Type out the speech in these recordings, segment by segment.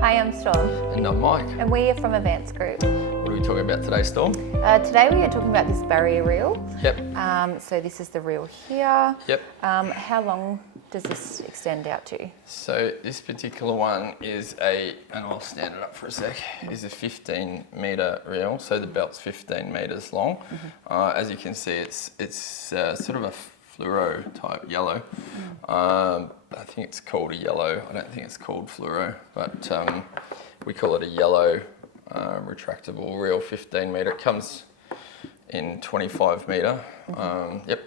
Hi, I'm Storm. And I'm Mike. And we are from Advance Group. What are we talking about today, Storm? Today we are talking about this barrier reel. Yep. So this is the reel here. Yep. How long does this extend out to? So this particular one is and I'll stand it up for a sec, is a 15 metre reel. So the belt's 15 metres long. Mm-hmm. As you can see, it's sort of a fluoro type yellow. I think it's called a yellow. I don't think it's called fluoro, but we call it a yellow retractable reel, 15 metre. It comes in 25 metre. Yep.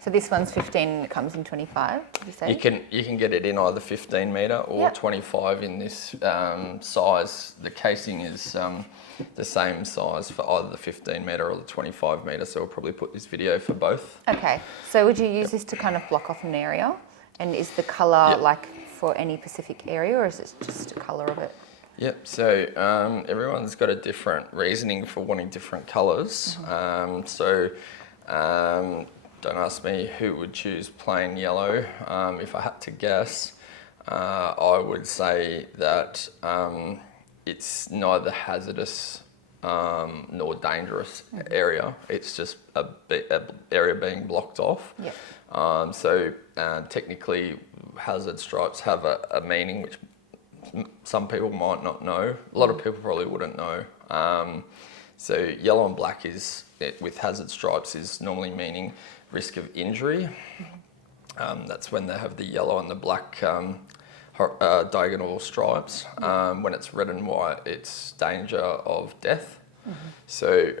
So this one's 15 and it comes in 25, did you say? You can get it in either 15 metre or 25 in this size. The casing is the same size for either the 15 metre or the 25 metre, so we'll probably put this video for both. Okay, so would you use this to kind of block off an area? And is the colour like for any specific area, or is it just a colour of it? Yep, so everyone's got a different reasoning for wanting different colours. Don't ask me who would choose plain yellow. If I had to guess, I would say that it's neither hazardous nor dangerous area. It's just a area being blocked off. Yep. Technically, hazard stripes have a meaning which some people might not know. A lot of people probably wouldn't know. So yellow and black with hazard stripes is normally meaning risk of injury. That's when they have the yellow and the black diagonal stripes. When it's red and white, it's danger of death. So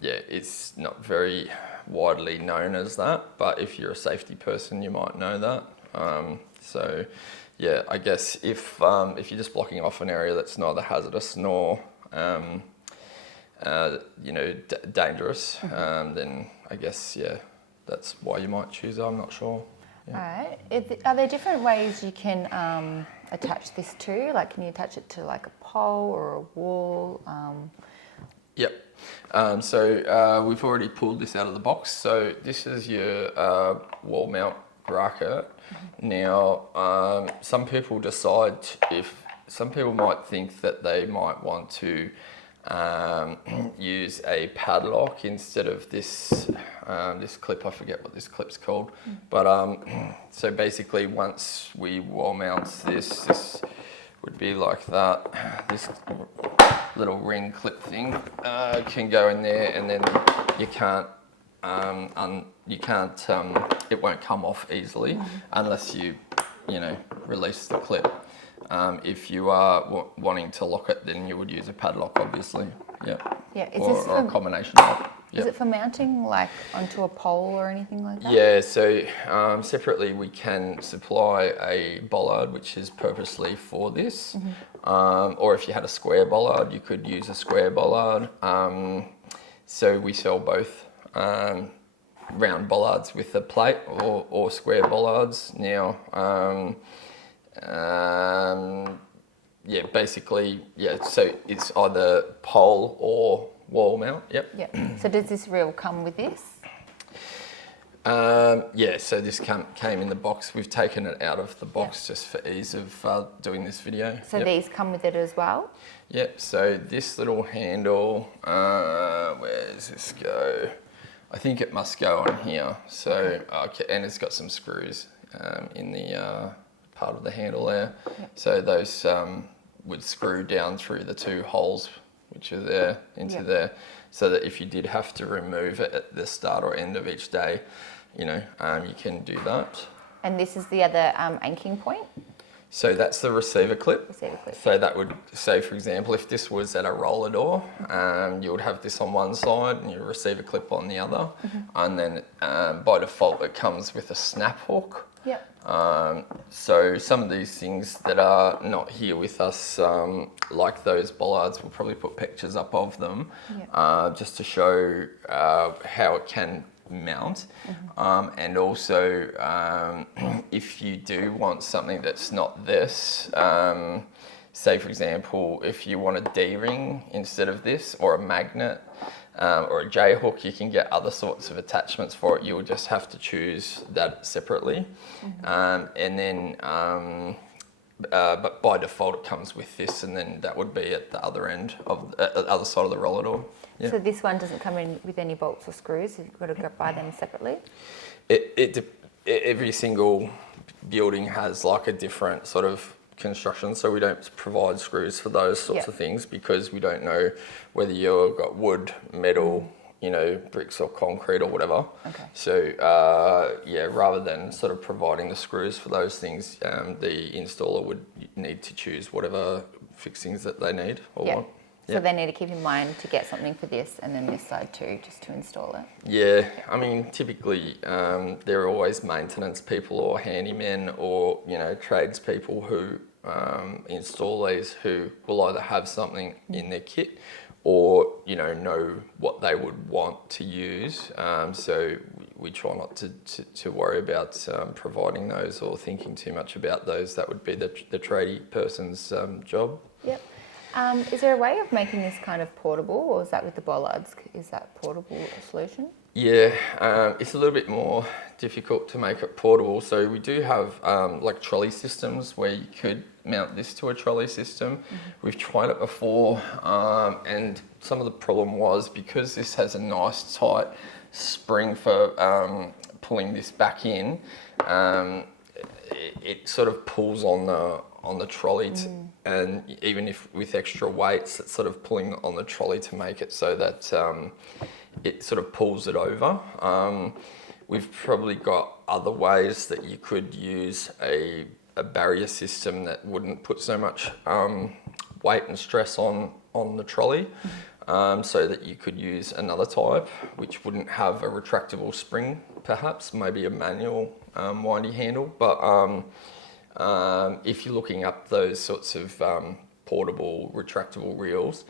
it's not very widely known as that, but if you're a safety person, you might know that. I guess if you're just blocking off an area that's neither hazardous nor dangerous, then I guess that's why you might choose it. I'm not sure. All right. Are there different ways you can attach this to? Like, can you attach it to like a pole or a wall? Yep. We've already pulled this out of the box. So this is your wall mount bracket. Now, some people might think that they might want to use a padlock instead of this clip. I forget what this clip's called. But so basically, once we wall mount this would be like that. This little ring clip thing can go in there, and then you can't. It won't come off easily unless you release the clip. If you are wanting to lock it, then you would use a padlock, obviously. Yeah. Or a combination of it. Is it for mounting, like onto a pole or anything like that? Yeah. So separately, we can supply a bollard, which is purposely for this. Or if you had a square bollard, you could use a square bollard. So we sell both. Round bollards with a plate or square bollards. Now, so it's either pole or wall mount. Yep. So does this reel come with this? So this came in the box. We've taken it out of the box just for ease of doing this video. So these come with it as well? Yep, so this little handle, where does this go? I think it must go on here. So, and it's got some screws in the part of the handle there. Yep. So those would screw down through the two holes which are there into there, so that if you did have to remove it at the start or end of each day, you can do that. And this is the other anchoring point? So that's the receiver clip. So that would, say for example, if this was at a roller door, you would have this on one side and your receiver clip on the other. And then by default it comes with a snap hook. Yep. So some of these things that are not here with us, like those bollards, we'll probably put pictures up of them, just to show how it can mount. And also if you do want something that's not this, say for example, if you want a D-ring instead of this, or a magnet, or a J-hook, you can get other sorts of attachments for it. You will just have to choose that separately. And then but by default it comes with this, and then that would be at the other end of at the other side of the roller door. Yeah. So this one doesn't come in with any bolts or screws. You've got to go buy them separately. Every single building has like a different sort of construction, so we don't provide screws for those sorts of things because we don't know whether you've got wood, metal, bricks or concrete or whatever. Okay. So rather than sort of providing the screws for those things, the installer would need to choose whatever fixings that they need or want. So they need to keep in mind to get something for this and then this side too, just to install it. Yeah, I mean, typically there are always maintenance people or handymen or, tradespeople who install these who will either have something in their kit or, know what they would want to use. So we try not to worry about providing those or thinking too much about those. That would be the tradie person's job. Yep. Is there a way of making this kind of portable, or is that with the bollards? Is that portable a solution? Yeah, it's a little bit more difficult to make it portable. So we do have like trolley systems where you could mount this to a trolley system. We've tried it before, and some of the problem was because this has a nice tight spring for pulling this back in, it sort of pulls on the trolley, and even if with extra weights, it's sort of pulling on the trolley to make it so that it sort of pulls it over. We've probably got other ways that you could use a barrier system that wouldn't put so much weight and stress on the trolley, so that you could use another type which wouldn't have a retractable spring, perhaps maybe a manual windy handle, but if you're looking up those sorts of portable retractable reels,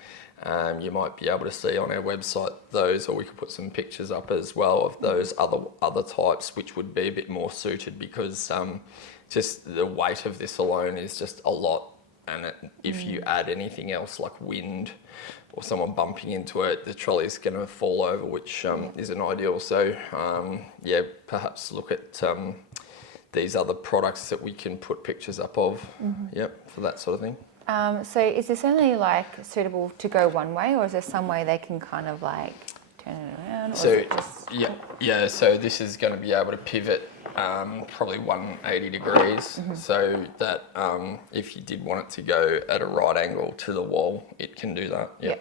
you might be able to see on our website those, or we could put some pictures up as well of those other types, which would be a bit more suited because just the weight of this alone is just a lot, and if you add anything else like wind or someone bumping into it, the trolley's going to fall over, which isn't ideal. So perhaps look at these other products that we can put pictures up of, for that sort of thing. So is this only like suitable to go one way, or is there some way they can kind of like turn it around? Or So is it just... so this is going to be able to pivot probably 180 degrees, so that if you did want it to go at a right angle to the wall, it can do that. Yeah.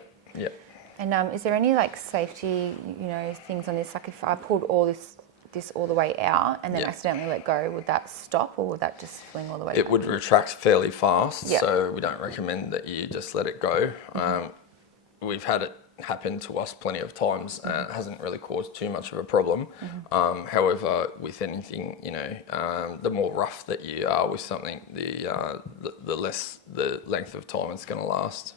And is there any like safety, things on this? Like if I pulled all this all the way out and then accidentally let go, would that stop, or would that just fling all the way It back? would retract fairly fast, so we don't recommend that you just let it go. We've had it happen to us plenty of times, and it hasn't really caused too much of a problem. However, with anything, the more rough that you are with something, the less the length of time it's going to last.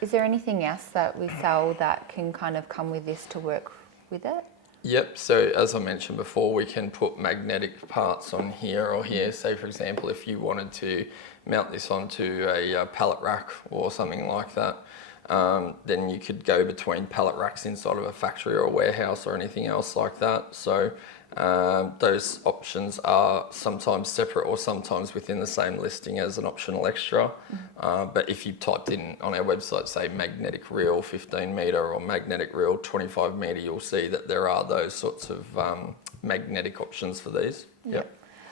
Is there anything else that we sell that can kind of come with this to work with it? Yep, so as I mentioned before, we can put magnetic parts on here or here. Say, for example, if you wanted to mount this onto a pallet rack or something like that, then you could go between pallet racks inside of a factory or a warehouse or anything else like that. So those options are sometimes separate or sometimes within the same listing as an optional extra. But if you typed in on our website, say magnetic reel 15 metre or magnetic reel 25 metre, you'll see that there are those sorts of magnetic options for these. Yep.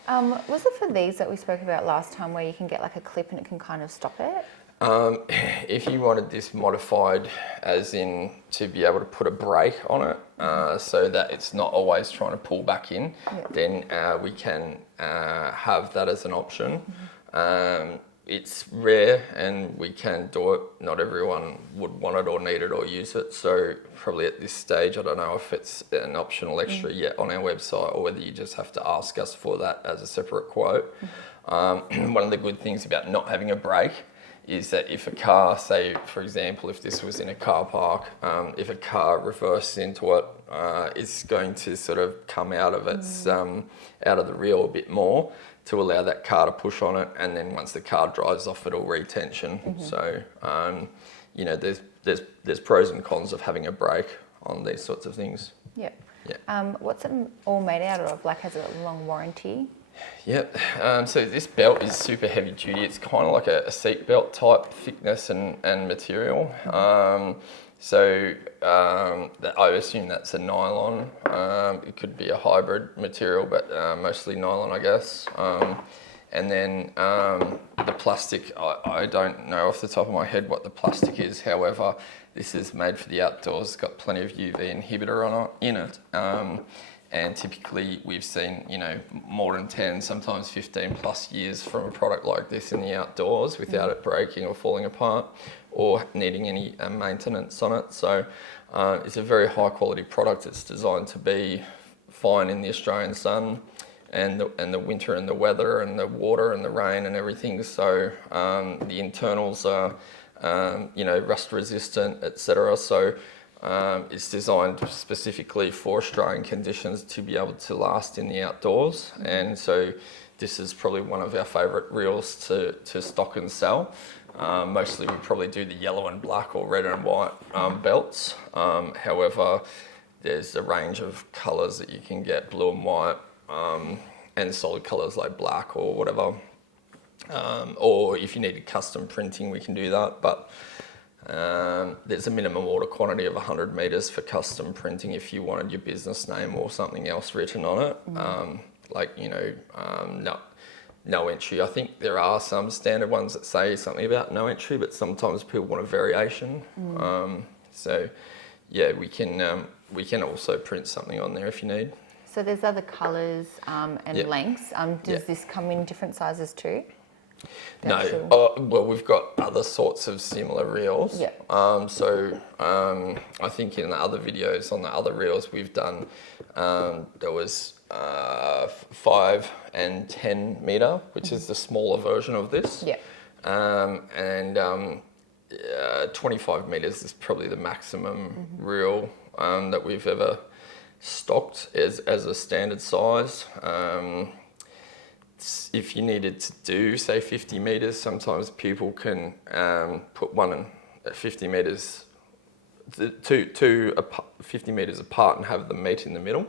Was it for these that we spoke about last time where you can get like a clip and it can kind of stop it? If you wanted this modified as in to be able to put a brake on it, so that it's not always trying to pull back in, then we can have that as an option. It's rare and we can do it. Not everyone would want it or need it or use it. So probably at this stage, I don't know if it's an optional extra yet on our website or whether you just have to ask us for that as a separate quote. One of the good things about not having a brake is that if a car, say for example, if this was in a car park, if a car reverses into it, it's going to sort of come out of its out of the reel a bit more to allow that car to push on it, and then once the car drives off, it'll retension. So there's pros and cons of having a brake on these sorts of things. What's it all made out of? Like, has it a long warranty? Yep. So this belt is super heavy duty. It's kind of like a seat belt type thickness and material. I assume that's a nylon. It could be a hybrid material, but mostly nylon, I guess. And then the plastic, I don't know off the top of my head what the plastic is. However, this is made for the outdoors. It's got plenty of UV inhibitor in it. And typically we've seen, more than 10, sometimes 15 plus years from a product like this in the outdoors without it breaking or falling apart or needing any maintenance on it. So it's a very high quality product. It's designed to be fine in the Australian sun and the winter and the weather and the water and the rain and everything. So the internals are, rust resistant, etc. So it's designed specifically for Australian conditions to be able to last in the outdoors, and so this is probably one of our favourite reels to stock and sell. Mostly we probably do the yellow and black or red and white belts. However, there's a range of colours that you can get, blue and white, and solid colours like black or whatever. Or if you needed custom printing, we can do that, but there's a minimum order quantity of 100 metres for custom printing if you wanted your business name or something else written on it. No entry. I think there are some standard ones that say something about no entry, but sometimes people want a variation. We can also print something on there if you need. So there's other colours and lengths. Does this come in different sizes too? No. Well, we've got other sorts of similar reels. Yeah. I think in the other videos on the other reels we've done, there was 5 and 10 metre, which is the smaller version of this. Yeah. 25 metres is probably the maximum reel that we've ever stocked as a standard size. If you needed to do, say, 50 metres, sometimes people can put one at 50 metres, two 50 metres apart and have them meet in the middle.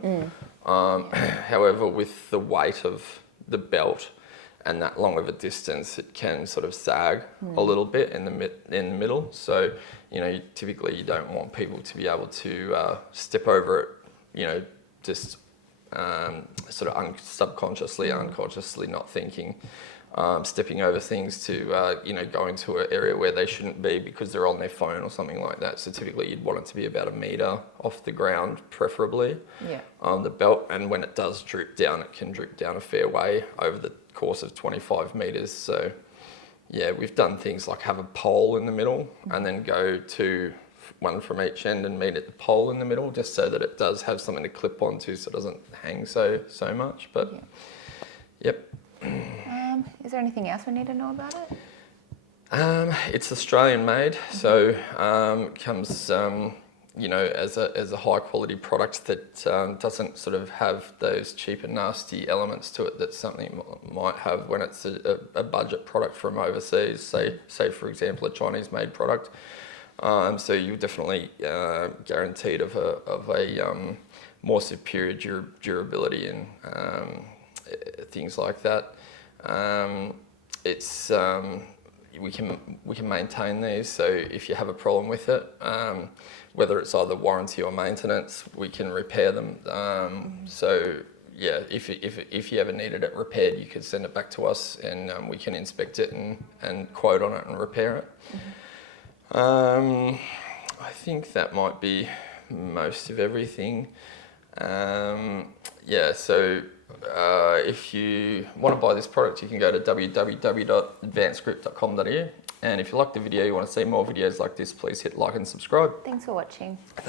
However, with the weight of the belt and that long of a distance, it can sort of sag a little bit in the middle. So, typically you don't want people to be able to step over it, just sort of subconsciously, unconsciously not thinking, stepping over things to, go into an area where they shouldn't be because they're on their phone or something like that. So typically you'd want it to be about 1 metre off the ground, preferably, on the belt. And when it does droop down, it can droop down a fair way over the course of 25 metres. So, we've done things like have a pole in the middle and then go to one from each end and meet at the pole in the middle, just so that it does have something to clip onto, so it doesn't hang so much. But yep. Is there anything else we need to know about it? It's Australian made, so comes as a high quality product that doesn't sort of have those cheap and nasty elements to it that something might have when it's a budget product from overseas. Say for example a Chinese made product. So you're definitely guaranteed of a more superior durability and things like that. We can maintain these. So if you have a problem with it, whether it's either warranty or maintenance, we can repair them. If you ever needed it repaired, you could send it back to us and we can inspect it and quote on it and repair it. I think that might be most of everything. If you want to buy this product, you can go to www.advancedgrip.com.au, and if you like the video, you want to see more videos like this, please hit like and subscribe. Thanks for watching. Thanks.